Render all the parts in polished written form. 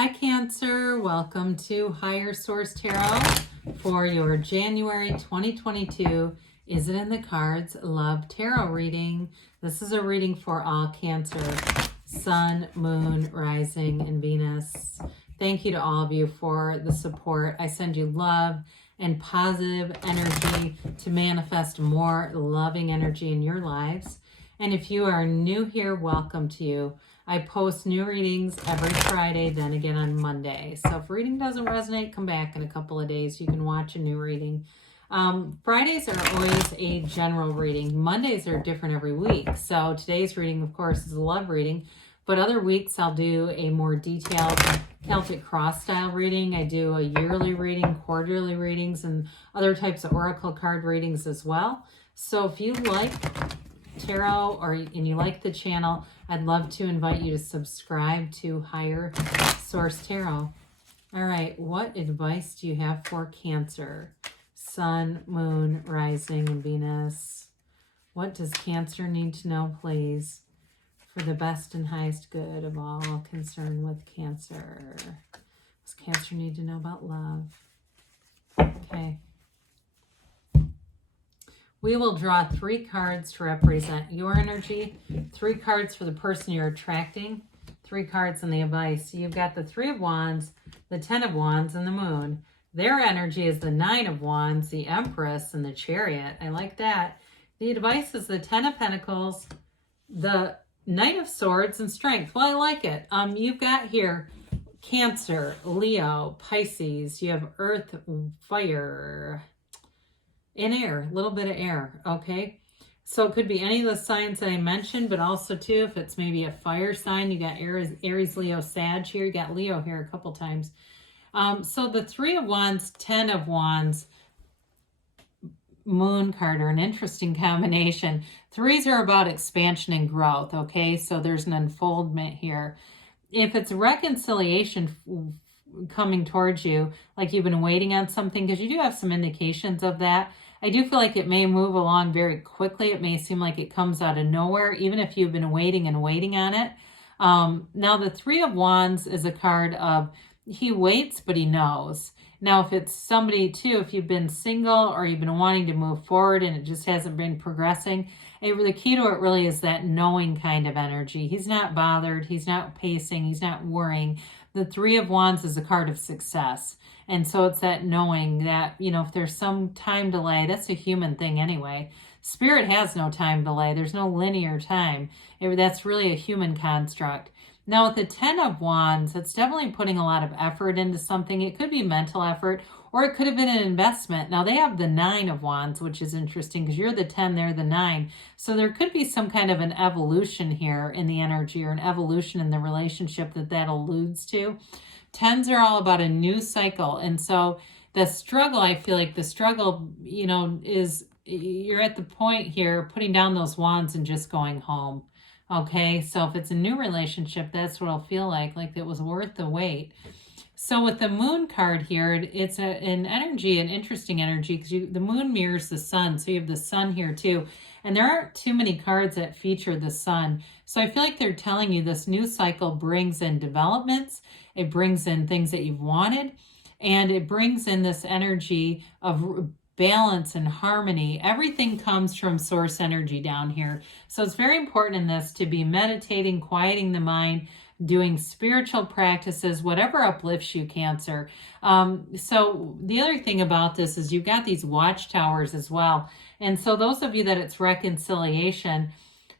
Hi Cancer, welcome to Higher Source Tarot for your January 2022 Is It in the Cards Love Tarot reading. This is a reading for all Cancer, Sun, Moon, Rising, and Venus. Thank you to all of you for the support. I send you love and positive energy to manifest more loving energy in your lives. And if you are new here, welcome to you. I post new readings every Friday, then again on Monday. So if reading doesn't resonate, come back in a couple of days. You can watch a new reading. Fridays are always a general reading. Mondays are different every week. So today's reading, of course, is a love reading. But other weeks I'll do a more detailed Celtic cross style reading. I do a yearly reading, quarterly readings, and other types of oracle card readings as well. So if you like tarot and you like the channel, I'd love to invite you to subscribe to Higher Source Tarot. All right, what advice do you have for Cancer? Sun, Moon, Rising, and Venus. What does Cancer need to know, please, for the best and highest good of all concerned with Cancer? Does Cancer need to know about love? Okay. We will draw 3 cards to represent your energy, 3 cards for the person you're attracting, 3 cards in the advice. You've got the 3 of Wands, the 10 of Wands, and the Moon. Their energy is the 9 of Wands, the Empress, and the Chariot. I like that. The advice is the 10 of Pentacles, the Knight of Swords, and Strength. Well, I like it. You've got here Cancer, Leo, Pisces. You have Earth, Fire, and air, a little bit of air, okay? So it could be any of the signs that I mentioned, but also too, if it's maybe a fire sign, you got Aries, Leo, Sag here. You got Leo here a couple times. So the 3 of Wands, 10 of Wands, Moon card are an interesting combination. 3s are about expansion and growth, okay? So there's an unfoldment here. If it's reconciliation coming towards you, like you've been waiting on something, because you do have some indications of that, I do feel like it may move along very quickly. It may seem like it comes out of nowhere, even if you've been waiting and waiting on it. Now, the 3 of Wands is a card of he waits, but he knows. Now, if it's somebody, too, if you've been single or you've been wanting to move forward and it just hasn't been progressing, the key to it really is that knowing kind of energy. He's not bothered. He's not pacing. He's not worrying. The 3 of Wands is a card of success. And so it's that knowing that, if there's some time delay, that's a human thing anyway. Spirit has no time delay. There's no linear time. That's really a human construct. Now with the 10 of Wands, it's definitely putting a lot of effort into something. It could be mental effort, or it could have been an investment. Now they have the 9 of Wands, which is interesting because you're the 10, they're the 9. So there could be some kind of an evolution here in the energy, or an evolution in the relationship that alludes to. 10s are all about a new cycle. And so the struggle, I feel like the struggle, is you're at the point here, putting down those wands and just going home. Okay, so if it's a new relationship, that's what it'll feel like it was worth the wait. So with the Moon card here, it's an interesting energy, because the Moon mirrors the Sun. So you have the Sun here too. And there aren't too many cards that feature the Sun. So I feel like they're telling you this new cycle brings in developments. It brings in things that you've wanted. And it brings in this energy of balance and harmony. Everything comes from source energy down here. So it's very important in this to be meditating, quieting the mind, doing spiritual practices, whatever uplifts you, Cancer. So the other thing about this is you've got these watchtowers as well. And so those of you that it's reconciliation,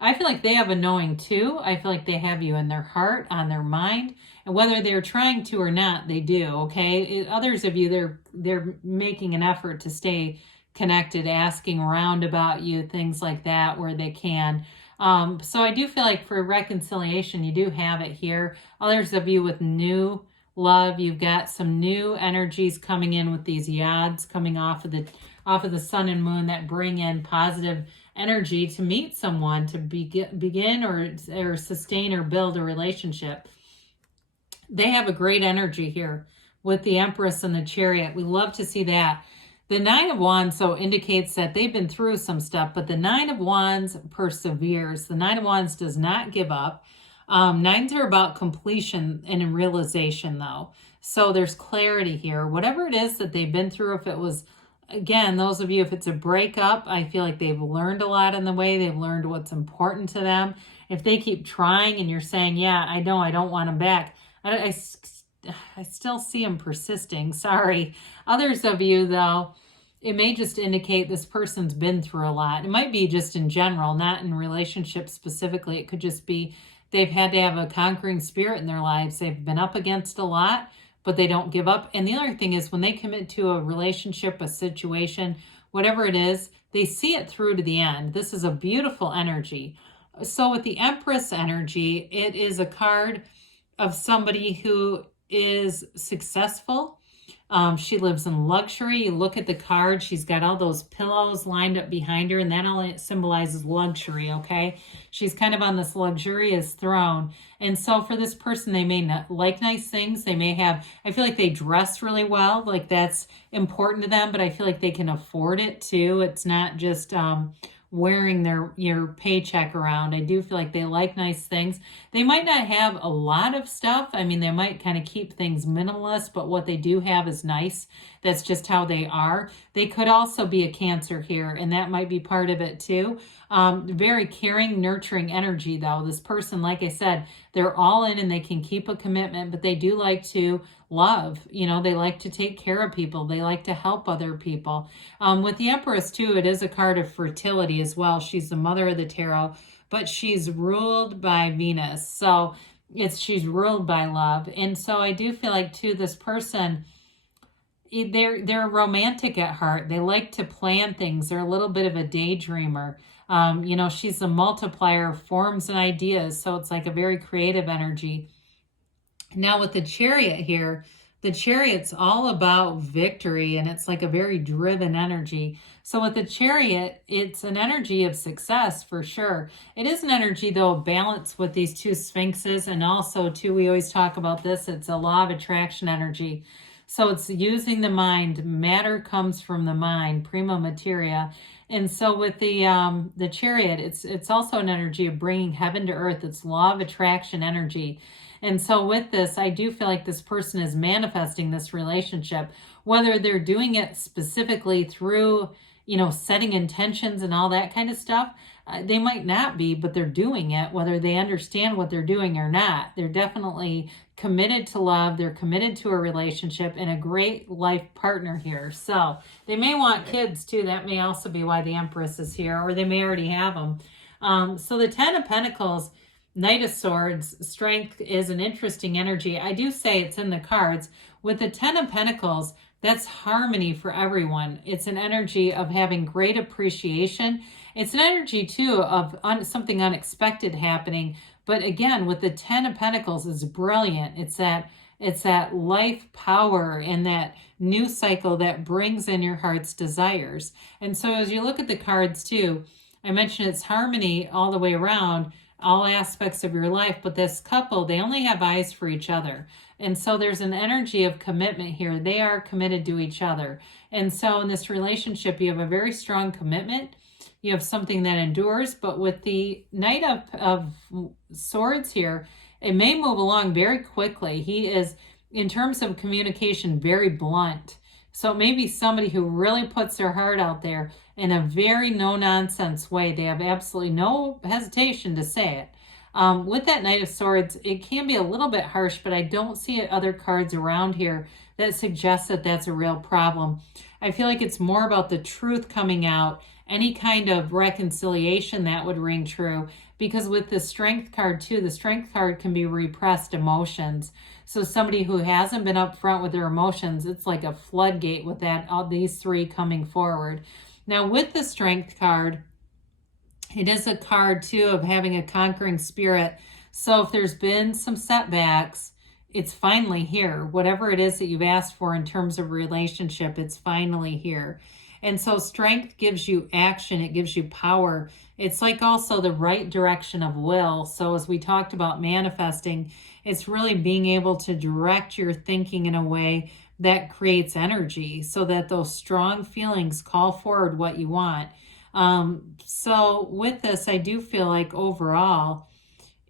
I feel like they have a knowing too. I feel like they have you in their heart, on their mind, and whether they're trying to or not, they do, okay? Others of you, they're making an effort to stay connected, asking around about you, things like that, where they can. So I do feel like for reconciliation, you do have it here. Others of you with new love, you've got some new energies coming in with these yads coming off of the Sun and Moon that bring in positive energy to meet someone, to begin or sustain or build a relationship. They have a great energy here with the Empress and the Chariot. We love to see that. The 9 of Wands so indicates that they've been through some stuff, but the 9 of Wands perseveres. The 9 of Wands does not give up. Nines are about completion and realization, though. So there's clarity here. Whatever it is that they've been through, if it was, again, those of you, if it's a breakup, I feel like they've learned a lot in the way. They've learned what's important to them. If they keep trying and you're saying, yeah, I know, I don't want them back, I still see them persisting. Sorry. Others of you, though, it may just indicate this person's been through a lot. It might be just in general, not in relationships specifically. It could just be they've had to have a conquering spirit in their lives. They've been up against a lot, but they don't give up. And the other thing is when they commit to a relationship, a situation, whatever it is, they see it through to the end. This is a beautiful energy. So with the Empress energy, it is a card of somebody who is successful. She lives in luxury. You look at the card, she's got all those pillows lined up behind her, and that all symbolizes luxury, okay? She's kind of on this luxurious throne. And so for this person, they may not like nice things. They may have, I feel like they dress really well, like that's important to them, but I feel like they can afford it too. It's not just wearing your paycheck around. I do feel like they like nice things. They might not have a lot of stuff. I mean, they might kind of keep things minimalist, but what they do have is nice. That's just how they are. They could also be a Cancer here, and that might be part of it too. Very caring, nurturing energy though. This person, like I said, they're all in and they can keep a commitment, but they do like to love. You know, they like to take care of people. They like to help other people. With the Empress too, it is a card of fertility as well. She's the mother of the tarot, but she's ruled by Venus. So she's ruled by love. And so I do feel like too, this person, they're romantic at heart. They like to plan things. They're a little bit of a daydreamer. You know, she's a multiplier of forms and ideas. So it's like a very creative energy. Now with the Chariot here, the Chariot's all about victory, and it's like a very driven energy. So with the Chariot, it's an energy of success for sure. It is an energy though of balance with these two Sphinxes, and also too, we always talk about this, it's a law of attraction energy. So it's using the mind. Matter comes from the mind, prima materia. And so with the Chariot, it's also an energy of bringing heaven to earth. It's law of attraction energy. And so with this, I do feel like this person is manifesting this relationship, whether they're doing it specifically through, you know, setting intentions and all that kind of stuff. They might not be, but they're doing it, whether they understand what they're doing or not. They're definitely committed to love. They're committed to a relationship and a great life partner here. So they may want kids too. That may also be why the Empress is here, or they may already have them. So the Ten of Pentacles, Knight of Swords, strength is an interesting energy. I do say it's in the cards. With the Ten of Pentacles, that's harmony for everyone. It's an energy of having great appreciation. It's an energy too of something unexpected happening. But again, with the Ten of Pentacles, it's brilliant. It's that life power and that new cycle that brings in your heart's desires. And so as you look at the cards too, I mentioned it's harmony all the way around, all aspects of your life, but this couple, they only have eyes for each other. And so there's an energy of commitment here. They are committed to each other. And so in this relationship, you have a very strong commitment. You have something that endures, but with the Knight of Swords here, it may move along very quickly. He is, in terms of communication, very blunt. So it may be somebody who really puts their heart out there in a very no-nonsense way. They have absolutely no hesitation to say it. With that Knight of Swords, it can be a little bit harsh, but I don't see other cards around here that suggest that that's a real problem. I feel like it's more about the truth coming out, any kind of reconciliation that would ring true. Because with the Strength card too, the Strength card can be repressed emotions. So somebody who hasn't been upfront with their emotions, it's like a floodgate with that, all these three coming forward. Now with the Strength card, it is a card too of having a conquering spirit. So if there's been some setbacks, it's finally here. Whatever it is that you've asked for in terms of relationship, it's finally here. And so strength gives you action. It gives you power. It's like also the right direction of will. So as we talked about manifesting, it's really being able to direct your thinking in a way that creates energy so that those strong feelings call forward what you want. So with this, I do feel like overall,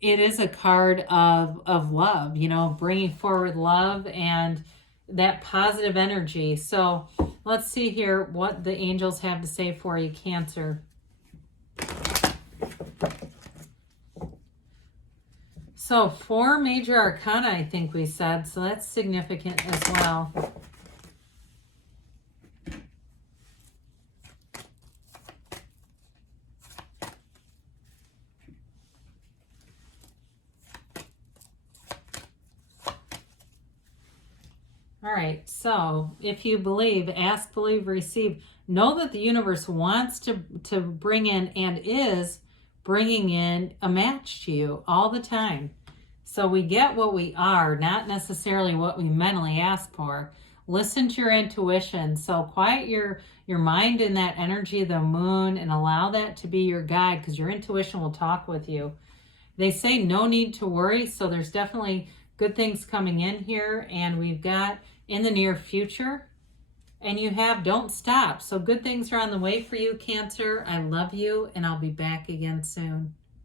it is a card of love, you know, bringing forward love and that positive energy. So let's see here what the angels have to say for you, Cancer. So 4 major arcana, I think we said, so that's significant as well. All right, so if you believe, ask, believe, receive. Know that the universe wants to bring in and is bringing in a match to you all the time. So we get what we are, not necessarily what we mentally ask for. Listen to your intuition. So quiet your mind in that energy of the moon and allow that to be your guide, because your intuition will talk with you. They say no need to worry, so there's definitely good things coming in here, and we've got in the near future, and you have don't stop. So good things are on the way for you, Cancer. I love you, and I'll be back again soon.